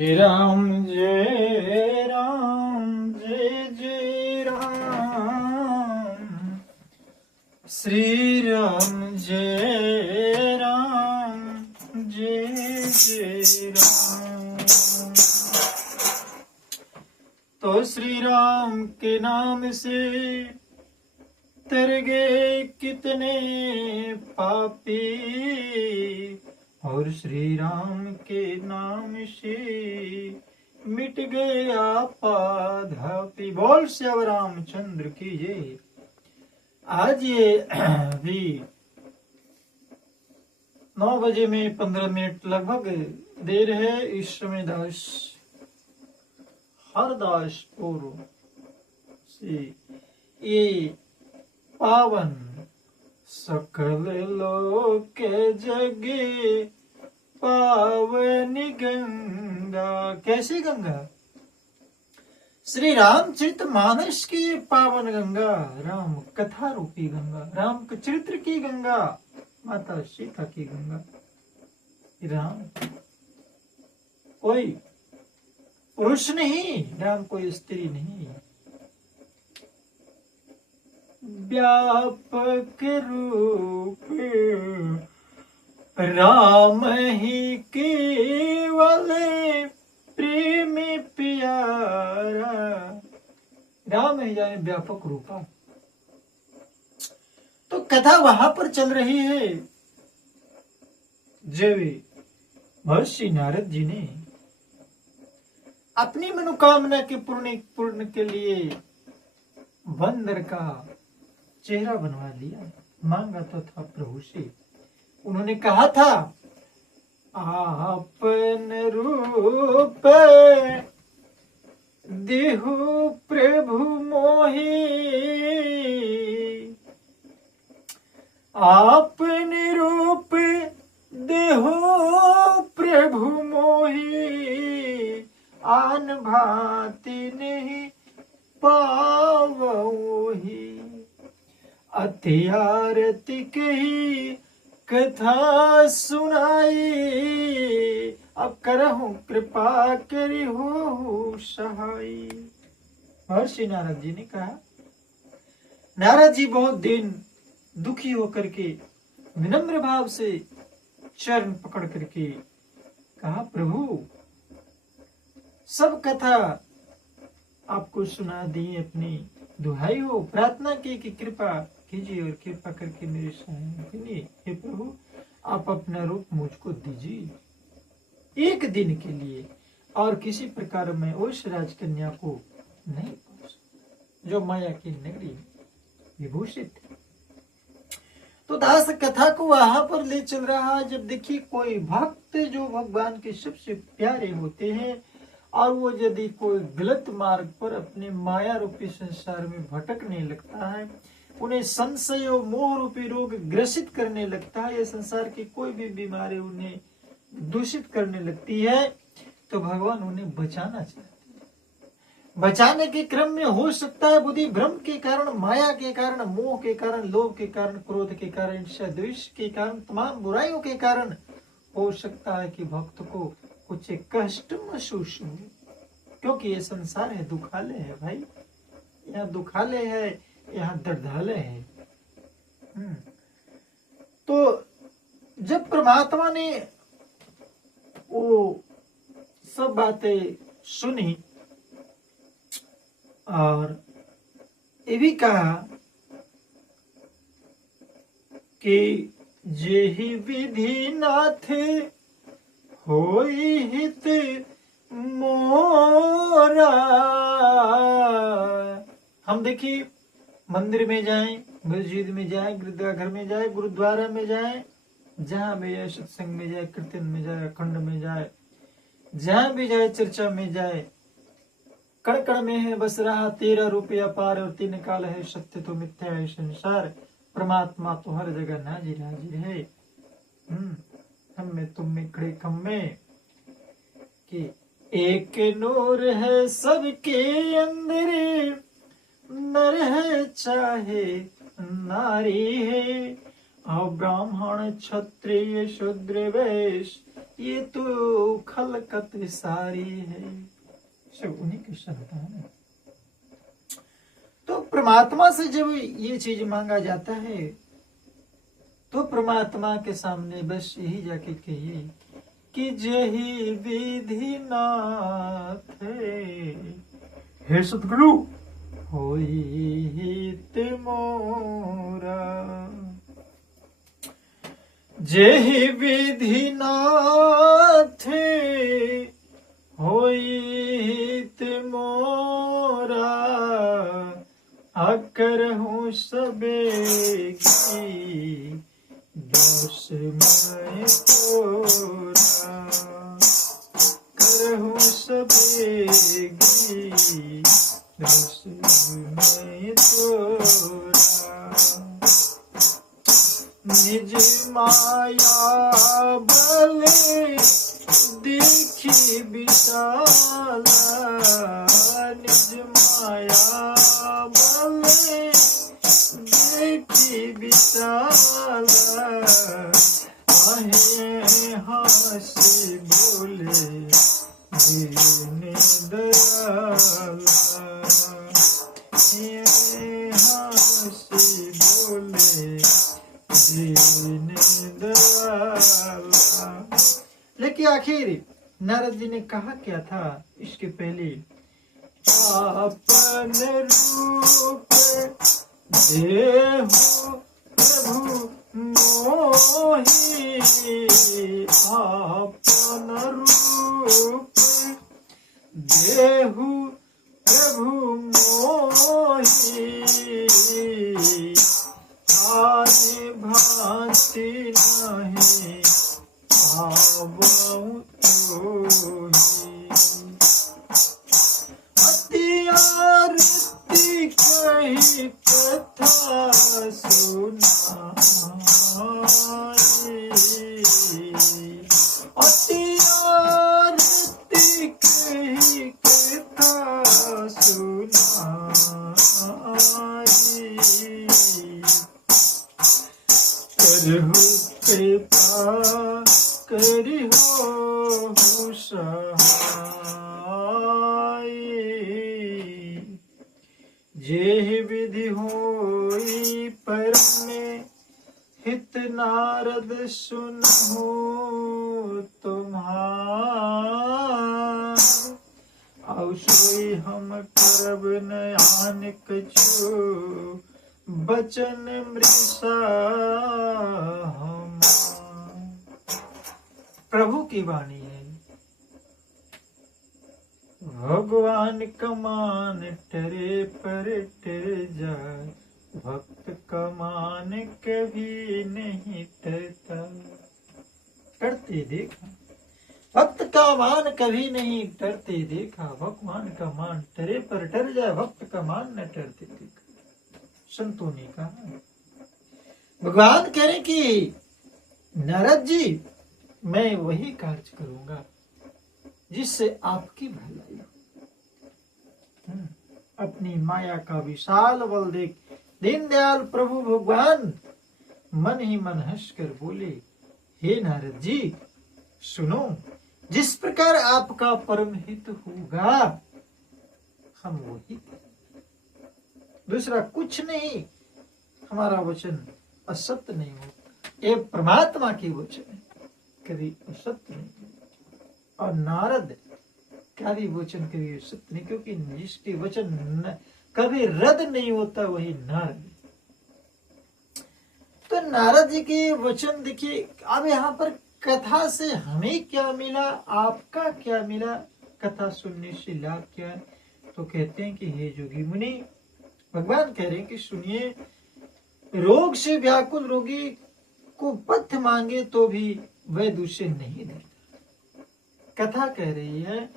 राम जय राम जय जय राम। श्री राम जय राम जय जय राम। तो श्री राम के नाम से तर गए कितने पापी, और श्री राम के नाम से मिट गया पाधापी। बोल श्याम रामचंद्र की जय। आज ये भी 9 बजे में 15 मिनट लगभग देर है। इस समय दास हरदास पूर्व से ये पावन सकल लोक जगे पावनी गंगा। कैसी गंगा? श्री रामचरित मानस की पावन गंगा, राम कथा रूपी गंगा, राम के चरित्र की गंगा, माता सीता की गंगा। राम कोई पुरुष नहीं, राम कोई स्त्री नहीं, व्यापक रूप राम ही केवल प्रेम प्यारा। राम है यानी व्यापक रूपा। तो कथा वहां पर चल रही है जब महर्षि नारद जी ने अपनी मनोकामना के पूर्ण के लिए बंदर का चेहरा बनवा लिया, मांगा तो था प्रभु से। उन्होंने कहा था, आपन रूप देहु प्रभु मोहि, आपन रूप देहु प्रभु मोहि, आन भांति नहीं पावोहि। अति आरती कही कथा सुनाई, अब करहूं कृपा करी हो सहाय। महर्षि नारद जी ने कहा, नारद जी बहुत दिन दुखी होकर के विनम्र भाव से चरण पकड़ करके कहा, प्रभु सब कथा आपको सुना दी, अपनी दुहाई हो, प्रार्थना की कि कृपा कीजिए और कृपा करके मेरे सहाय करिए। हे प्रभु आप अपना रूप मुझको दीजिए एक दिन के लिए, और किसी प्रकार में उस राजकन्या को नहीं जो माया की नगरी विभूषित है। तो दास कथा को वहां पर ले चल रहा है। जब देखिए कोई भक्त जो भगवान के सबसे प्यारे होते हैं और वो यदि कोई गलत मार्ग पर अपने माया रूपी संसार में भटकने लगता है, उन्हें संशय और मोह रूपी रोग ग्रसित करने लगता है, या संसार की कोई भी बीमारी उन्हें दूषित करने लगती है, तो भगवान उन्हें बचाना चाहते हैं। बचाने के क्रम में हो सकता है बुद्धि भ्रम के कारण, माया के कारण, मोह के कारण, लोभ के कारण, क्रोध के कारण, ईर्ष्या द्वेष के कारण, तमाम बुराइयों के कारण हो सकता है कि भक्त को कुछ कष्ट महसूस हो, क्योंकि ये संसार है, दुखालय है भाई। यहाँ दुखालय है, यहाँ दर्दालय है। तो जब परमात्मा ने वो सब बातें सुनी और ये भी कहा कि जेहि विधि नाथ होई हित मोरा। हम देखिए मंदिर में जाएं, मस्जिद में जाएं, गिरजाघर में जाएं, गुरुद्वारा में जाएं, जहां भी जाए, सत्संग में जाए, कीर्तन में जाए, अखंड में जाए, जहां भी जाए, चर्चा में जाए, कण कण में है बस रहा तेरा रुपया पार, और तीन काल है सत्य तो मिथ्या है संसार, परमात्मा तो हर जगह नाजिर हाजिर है। हम में तुम में खड़े खम में कि एक नूर है सबके अंदर, नर है चाहे नारी है, और ब्राह्मण क्षत्रिय शूद्र वैश्य ये तो खलकत सारी है, सब उन्हीं की संतान है। तो परमात्मा से जब ये चीज मांगा जाता है तो परमात्मा के सामने बस यही जाके कहिए कि जही विधि नाथ हे सतगुरु होई हित मोरा, जेहि विधि नाथ होई हित मोरा, करहूँ सबेगी दोष मैं तोरा, करहूँ सबेगी दोष मैं तोरा, निज माया बल देखी विशाला, निज माया बल देखी विशाला, आहे हंसी बोले दीन दयाला, हंसी बोले दीन दयाला। लेकिन आखिर नारद जी ने कहा क्या था इसके पहले, आपन रूप देहु प्रभु मोहि, आपन रूप देहु प्रभु मोहि, आने भांति नहीं आवऊं तोहि, अति आरती कही कथा सुनाई, अति आरती कही कथा सुनाई, करहु कृपा करी हो सहाय, जेहि विधि होई परम में हित नारद सुनहु तुम्हार, औ सोई हम करब नयान कछु बचन मृषा हम। प्रभु की वाणी है, भगवान कमान टरे पर टर जाए, भक्त कमान कभी नहीं टरता, टरते देखा भक्त का मान कभी नहीं टरते देखा, भगवान का मान टरे पर टर जाए, भक्त का मान न टरते देखा। संतों ने कहा, भगवान कह रहे कि नारद जी मैं वही कार्य करूंगा जिससे आपकी भलाई हो। अपनी माया का विशाल बल देख दीनदयाल प्रभु भगवान मन ही मन हंसकर बोले, हे नारद जी सुनो, जिस प्रकार आपका परम हित होगा हम वही, दूसरा कुछ नहीं, हमारा वचन असत्य नहीं होता, ये परमात्मा की वचन है, कभी असत्य नहीं। और नारद क्या भी वचन कभी सत्य नहीं, क्योंकि जिसके वचन कभी रद्द नहीं होता वही नारद। तो नारद जी के वचन देखिए। अब यहाँ पर कथा से हमें क्या मिला, आपका क्या मिला, कथा सुनने से लाभ क्या है? तो कहते हैं कि हे जोगी मुनि, भगवान कह रहे हैं कि सुनिए, रोग से व्याकुल रोगी को पथ मांगे तो भी वैद्य उसे नहीं देता। कथा कह रही है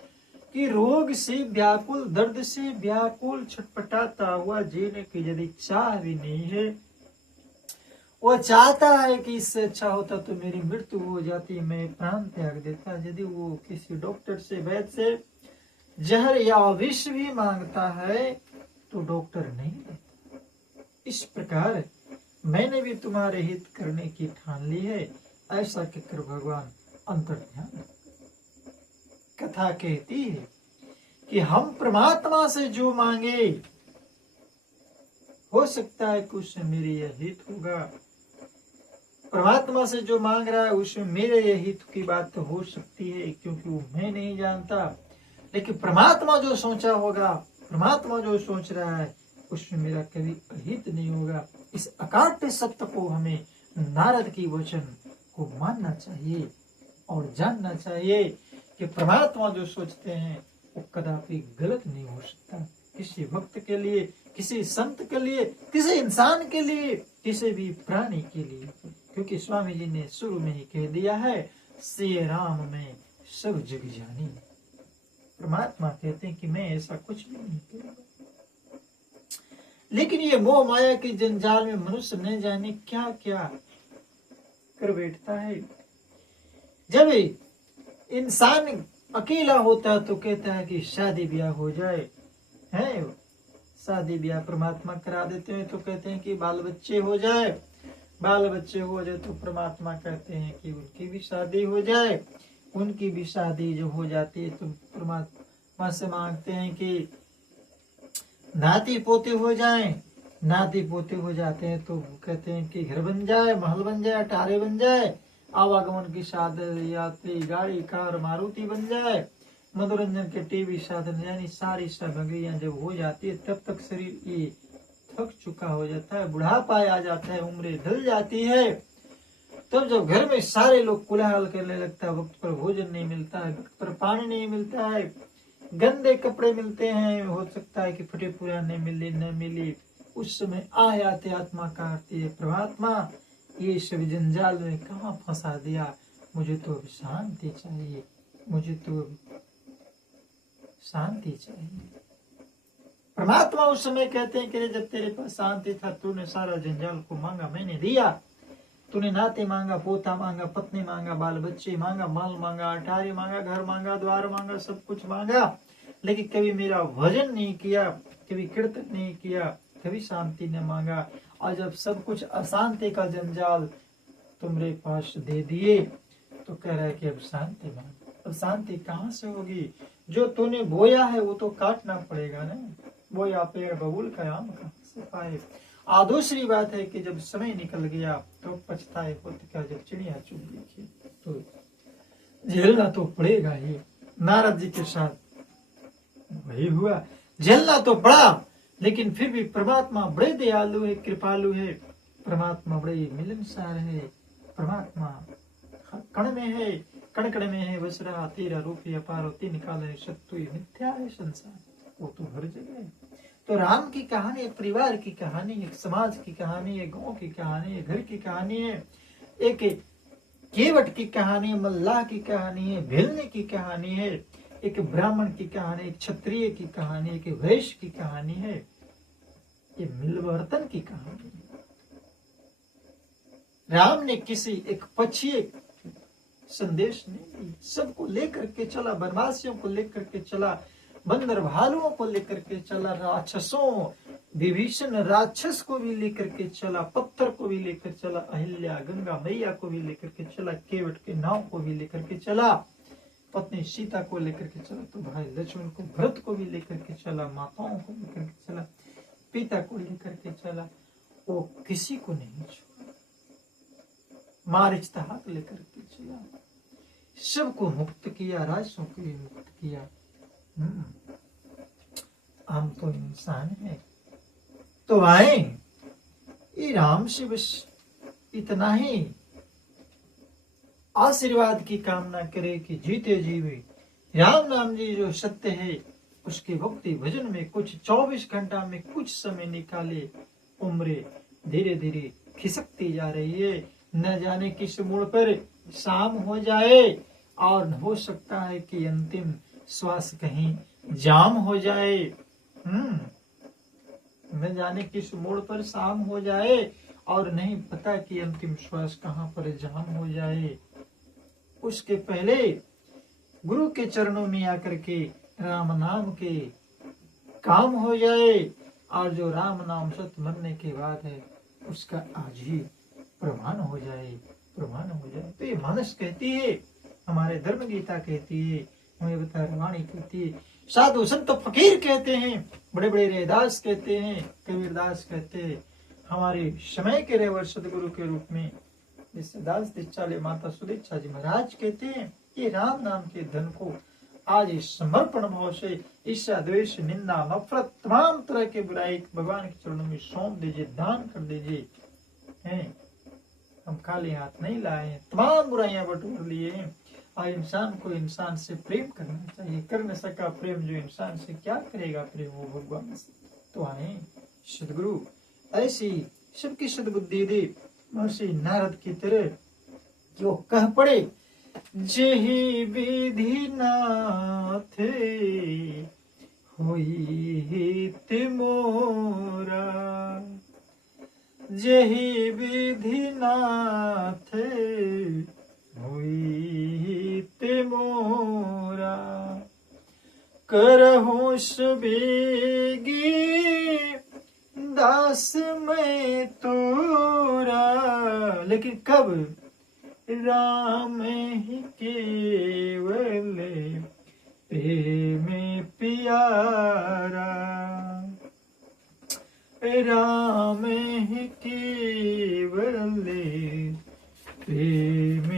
कि रोग से व्याकुल, दर्द से व्याकुल छटपटाता हुआ जीने की यदि चाह भी नहीं है, वो चाहता है कि इससे अच्छा होता तो मेरी मृत्यु हो जाती, मैं प्राण त्याग देता, यदि वो किसी डॉक्टर से, वैद्य से जहर या विष भी मांगता है तो डॉक्टर नहीं देता। इस प्रकार मैंने भी तुम्हारे हित करने की ठान ली है, ऐसा कहकर भगवान अंतर्ध्यान। कथा कहती है कि हम परमात्मा से जो मांगे, हो सकता है कि उससे मेरे यह हित होगा। परमात्मा से जो मांग रहा है उसमें मेरे यह हित की बात तो हो सकती है, क्योंकि वो मैं नहीं जानता। लेकिन परमात्मा जो सोचा होगा, परमात्मा जो सोच रहा है, उसमें मेरा कभी अहित नहीं होगा। इस अकाट्य सत्य को हमें नारद की वचन को मानना चाहिए और जानना चाहिए कि परमात्मा जो सोचते हैं वो कदापि गलत नहीं हो सकता। किसी भक्त के लिए, किसी संत के लिए, किसी इंसान के लिए, किसी भी प्राणी के लिए, क्योंकि स्वामी जी ने शुरू में ही कह दिया है, श्री राम में सब जग जानी। परमात्मा कहते हैं कि मैं ऐसा कुछ भी नहीं करूंगा। लेकिन ये मोह माया के जंजाल में मनुष्य न जाने क्या क्या कर बैठता है। जब इंसान अकेला होता है तो कहता है कि शादी ब्याह हो जाए, है शादी ब्याह परमात्मा करा देते हैं तो कहते हैं कि बाल बच्चे हो जाए, बाल बच्चे हो जाए तो परमात्मा कहते हैं कि उनकी भी शादी हो जाए। उनकी भी शादी जो हो जाती है तो परमात्मा से मांगते हैं कि नाती पोते हो जाए। नाती पोते हो जाते हैं तो कहते हैं कि घर बन जाए, महल बन जाए, अटारे बन जाए, आवागमन की साधन यात्री गाड़ी कार मारुति बन जाए, मनोरंजन के टीवी साधन, यानी सारी सामग्रियां जब हो जाती है तब तक शरीर ये थक चुका हो जाता है, बुढ़ापा आ जाता है, उम्र ढल जाती है। तब जब घर में सारे लोग कोलाहल करने लगता है, वक्त पर भोजन नहीं मिलता है, वक्त पर पानी नहीं मिलता है, गंदे कपड़े मिलते हैं, हो सकता है कि फटे पुराने मिले न मिले, उस समय आते आत्मा काटती है, परमात्मा ये सब जंजाल में कहाँ फंसा दिया, मुझे तो अब शांति चाहिए, मुझे तो अब शांति चाहिए। परमात्मा उस समय कहते हैं कि जब तेरे पास शांति था, तूने सारा जंजाल को मांगा, मैंने दिया। तूने नाते मांगा, पोता मांगा, पत्नी मांगा, बाल बच्चे मांगा, माल मांगा, अटारी मांगा, घर मांगा, द्वार मांगा, सब कुछ मांगा, लेकिन कभी मेरा भजन नहीं किया, कभी कीर्तन नहीं किया, कभी शांति न मांगा। और जब सब कुछ अशांति का जंजाल तुम्हारे पास दे दिए तो कह रहा है कि अब शांति मांग। अब शांति कहाँ से होगी? जो तूने बोया है वो तो काटना पड़ेगा ना, बोया पेड़ बबूल का आम कहाँ से पाए। और दूसरी बात है कि जब समय निकल गया तो पछताए होते क्या, जब चिड़िया चुग गई तो झेलना तो पड़ेगा ही। नारद जी के साथ वही हुआ, झेलना तो पड़ा, लेकिन फिर भी परमात्मा बड़े दयालु है, कृपालु है, परमात्मा बड़े मिलनसार है, परमात्मा कण में है, कण कण में है बस रहा, तेरा रूप अपार, तीन काल है सत्तु मिथ्या है संसार, वो तो हर जगह है। तो राम की कहानी एक परिवार की कहानी, एक समाज की कहानी है, गांव की कहानी है, घर की कहानी है, एक केवट की कहानी है, मल्लाह की कहानी है, भिलने की कहानी है, एक ब्राह्मण की कहानी, एक क्षत्रिय की कहानी, एक वैश्य की कहानी है, ये मिलवर्तन की कहानी है। राम ने किसी एक पक्षी संदेश नहीं, सबको लेकर के चला, वनवासियों को लेकर के चला, बंदर भालुओं को लेकर के चला, राक्षसों विभीषण राक्षस को भी लेकर के चला, पत्थर को भी लेकर चला, अहिल्या गंगा मैया को भी लेकर के चला, केवट के नाव को भी लेकर के चला, पत्नी सीता को लेकर के चला, तो भाई लक्ष्मण को, भरत को भी लेकर के चला, माताओं को लेकर के चला, पिता को लेकर के चला, वो किसी को नहीं छोड़ा, मारिच हाथ लेकर के चला, सबको मुक्त किया, राजसों को भी मुक्त किया। हम तो इंसान है, तो आए ये राम से बस इतना ही आशीर्वाद की कामना करे कि जीते जीवे राम नाम जी जो सत्य है उसके भक्ति भजन में कुछ 24 घंटा में कुछ समय निकाले। उम्र धीरे धीरे खिसकती जा रही है, न जाने किस मोड़ पर शाम हो जाए, और हो सकता है कि अंतिम श्वास कहीं जाम हो जाए। न जाने किस मोड़ पर शाम हो जाए और नहीं पता कि अंतिम श्वास कहाँ पर जाम हो जाए। उसके पहले गुरु के चरणों में आकर के राम नाम के काम हो जाए, और जो राम नाम सत्य मनने के बाद है उसका आज ही प्रमाण हो जाए, प्रमाण हो जाए। तो ये मानस कहती है, हमारे धर्म गीता कहती है, हमें बता वाणी कहती है, साधु संत फकीर कहते हैं, बड़े बड़े रैदास कहते हैं, कबीरदास कहते हैं, हमारे समय के रेवर सदगुरु के रूप में जिससे दास दीक्षालय माता सुदीक्षा जी महाराज कहते हैं, ये राम नाम के धन को आज इस समर्पण भाव से ईर्ष्या द्वेष निंदा नफरत तमाम तरह के बुराई भगवान के चरणों में सौंप दीजिए, दान कर दीजिए। हैं हम खाली हाथ नहीं लाए हैं, तमाम बुराइयां बटोर लिए हैं। और इंसान को इंसान से प्रेम करना चाहिए, कर न सका प्रेम जो इंसान से, क्या करेगा प्रेम वो भगवान से। तो आए सदगुरु ऐसी सबकी सदबुद्धि दे, महर्षि नारद की तरह जो कह पड़े, जेहि विधि नाथ होई हित मोरा, जेहि विधि नाथ होई हित मोरा, करहु सुबेगी दास मैं तोरा। लेकिन कब? राम ही केवल प्रेम प्यारा, राम ही केवल प्रेम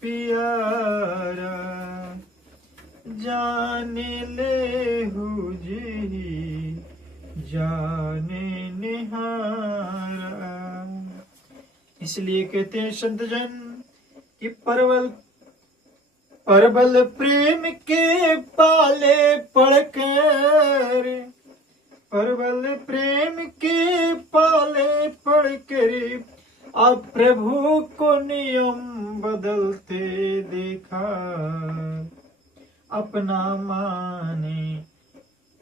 प्यारा, जाने ले जी जाने निहारा। इसलिए कहते हैं संत जन कि परबल प्रेम के पाले पढ़कर, परबल प्रेम के पाले पढ़कर अब प्रभु को नियम बदलते देखा, अपना माने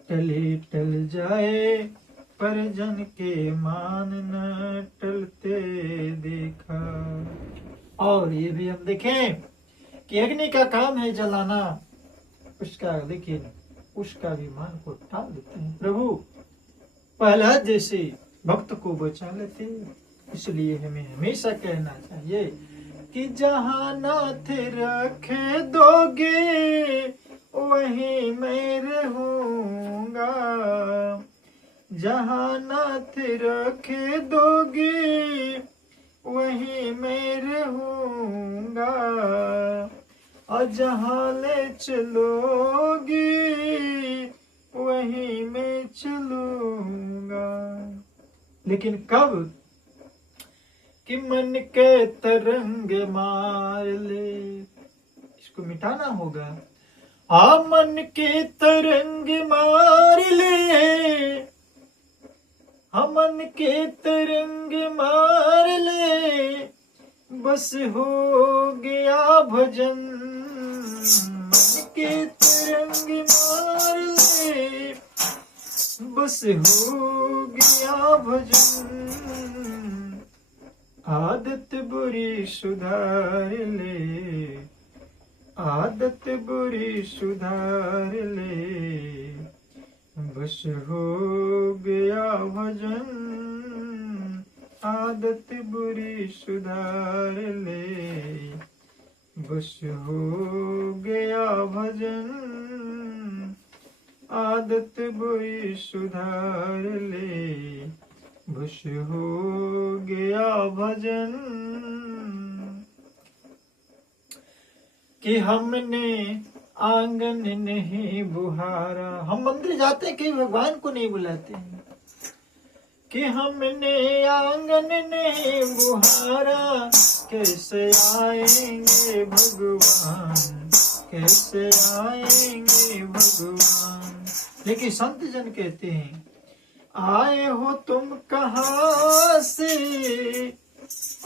टले टल जाए पर जन के मान न टलते देखा। और ये भी हम देखें कि अग्नि का काम है जलाना, उसका लेकिन उसका भी मान को टाल देते हैं। प्रभु पहला जैसे भक्त को बचा लेते, इसलिए हमें हमेशा कहना चाहिए कि जहाँ नाथ रखे दोगे वहीं मैं रहूंगा, जहाँ नाथ रखे दोगे वहीं मैं रहूंगा, और जहाँ ले चलोगे वहीं मैं चलूंगा। लेकिन कब? कि मन के तरंग मार ले, इसको मिटाना होगा। मन के तरंग मार ले, मन के तरंग मार ले, बस हो गया भजन। मन के तरंग मार ले, बस हो गया भजन। आदत बुरी सुधार ले, आदत बुरी सुधार ले, बस हो गया भजन। आदत बुरी सुधार ले, बस हो गया भजन। आदत बुरी सुधार ले, बस हो गया भजन। कि हमने आंगन नहीं बुहारा, हम मंदिर जाते हैं कि भगवान को नहीं बुलाते हैं। कि हमने आंगन नहीं बुहारा, कैसे आएंगे भगवान, कैसे आएंगे भगवान। लेकिन संत जन कहते हैं, आए हो तुम कहाँ से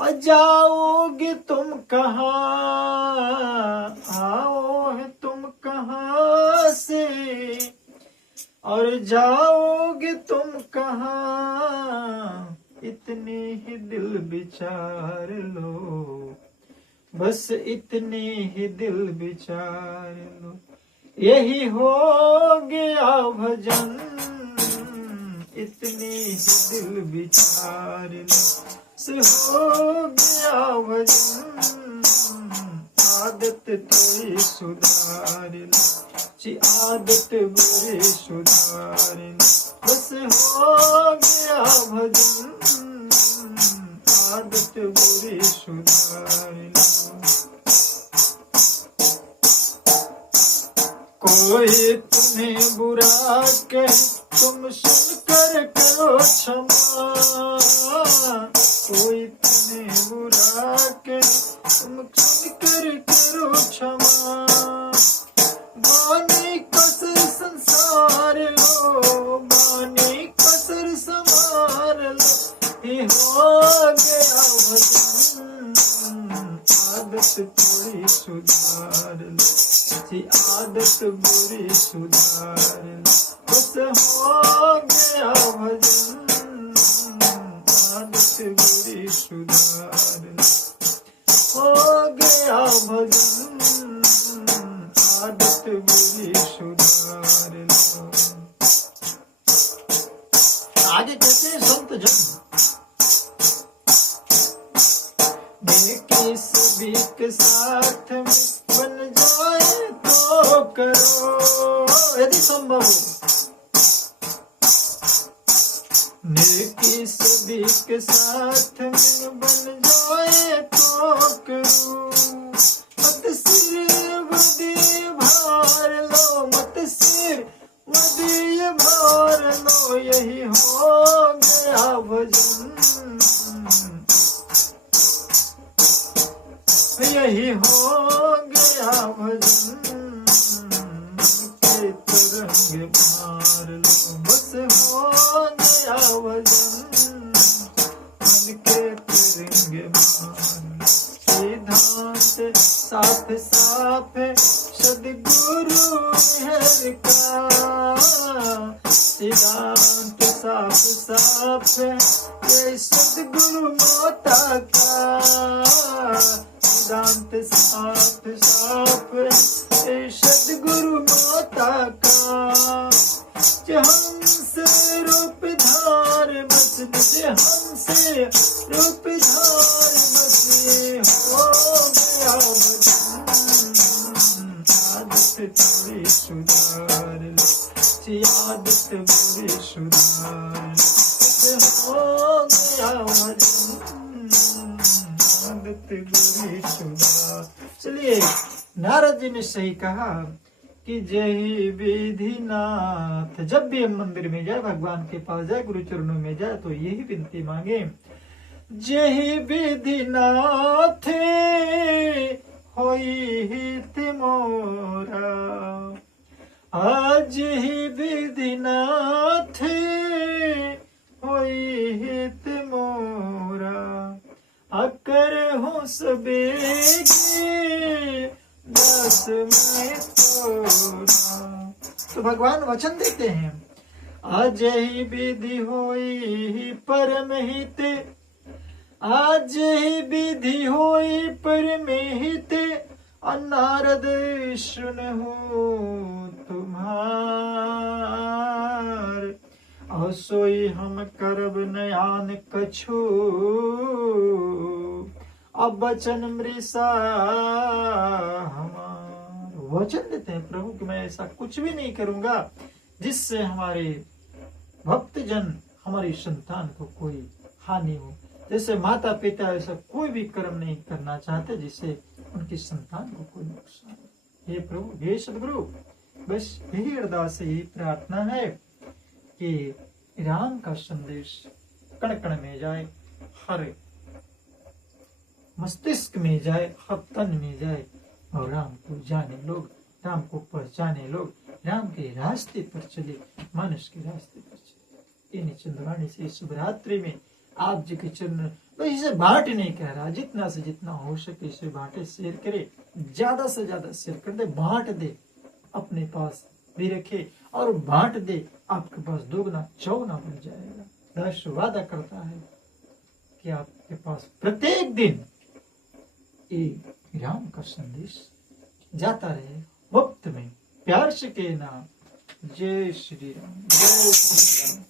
और जाओगे तुम कहाँ, आओ है तुम कहाँ से और जाओगे तुम कहाँ। इतने ही दिल विचार लो, बस इतने ही दिल विचार लो, यही हो गया भजन। इतने ही दिल विचार लो, से हो गया भजन। आदत थोड़ी सुधार लो जी, आदत बुरी सुधार लो, बस हो गया भजन, आदत बुरी सुधार लो। कोई तुम्हें बुरा कहे तुम सुनकर करो क्षमा, कोई तुम्हें बुरा कहे तुम सुनकर करो क्षमा, बानी कसर संसार लो, बानी कसर संभार लो, ये हो गया भजन, आदत थोड़ी सुधार लो जी, आदत बुरी सुधार लो, बस हो गया भजन, आदत बुरी सुधार लो, हो गया भजन, आदत बुरी सुधार लो। आगे कहते हैं संत जन, नेकी सभी के साथ में बन जाए तो करो यदि संभव हो, नेकी सभी के साथ में बन जाए तो करो, मत सिर बदी भार लो, मत सिर बदी भार लो, यही हो गया भजन, यही हो गया भजन, के तरंग मार लो, बस हो गया भजन, मन के तरंग मार लो, सिद्धांत साफ साफ सदगुरु हर का, सिद्धांत साफ साफ ये सदगुरु माता का, सिद्धांत साफ साफ सदगुरु माता का, हंस रूप धार बस, हंस रूप धार बस, हो गया भजन, आदत थोड़ी सुधार लो जी, आदत बुरी सुधार लो, हो गया भजन, आदत बुरी सुधार। चलिए, नारद जी ने सही कहा कि जय विधिनाथ, जब भी हम मंदिर में जाए, भगवान के पास जाए, गुरु चरणों में जाए, तो यही विनती मांगे, जय विधिनाथ होई हित मोरा, आज ही विधिनाथ होई हित मोरा, अकर हूँ सबेगे दस में तोरा। तो भगवान वचन देते हैं, आज ही विधि होई परम हित, आज ही विधि होई परम हित, नारद सुनहु तुम्हार, असोई हम करब नयान कछु, अब वचन मृषा हमार। वचन देते हैं प्रभु कि मैं ऐसा कुछ भी नहीं करूंगा जिससे हमारे भक्त जन, हमारी संतान को कोई हानि हो। जैसे माता पिता ऐसा कोई भी कर्म नहीं करना चाहते जिससे उनकी संतान को कोई नुकसान हो। हे प्रभु, हे सदगुरु, बस यही अरदास, यही प्रार्थना है कि राम का संदेश कण कण में जाए, हर मस्तिष्क में जाए, हर तन में जाए, और राम को जाने लोग, राम को पहचाने लोग, राम के रास्ते पर चले, मानस के रास्ते पर चले। इन चंद्रवाणी से शिवरात्रि में आप जी के चरण, बस इसे बांट नहीं कह रहा, जितना से जितना हो सके इसे बांटे, शेयर करे, ज्यादा से ज्यादा शेयर कर दे, बांट दे, अपने पास भी रखे और बांट दे, आपके पास दोगुना चौगुना बन जाएगा। दास वादा करता है कि आपके पास प्रत्येक दिन एक राम का संदेश जाता रहे, वक्त में प्यार से कहना, जय श्री राम, जय श्री राम।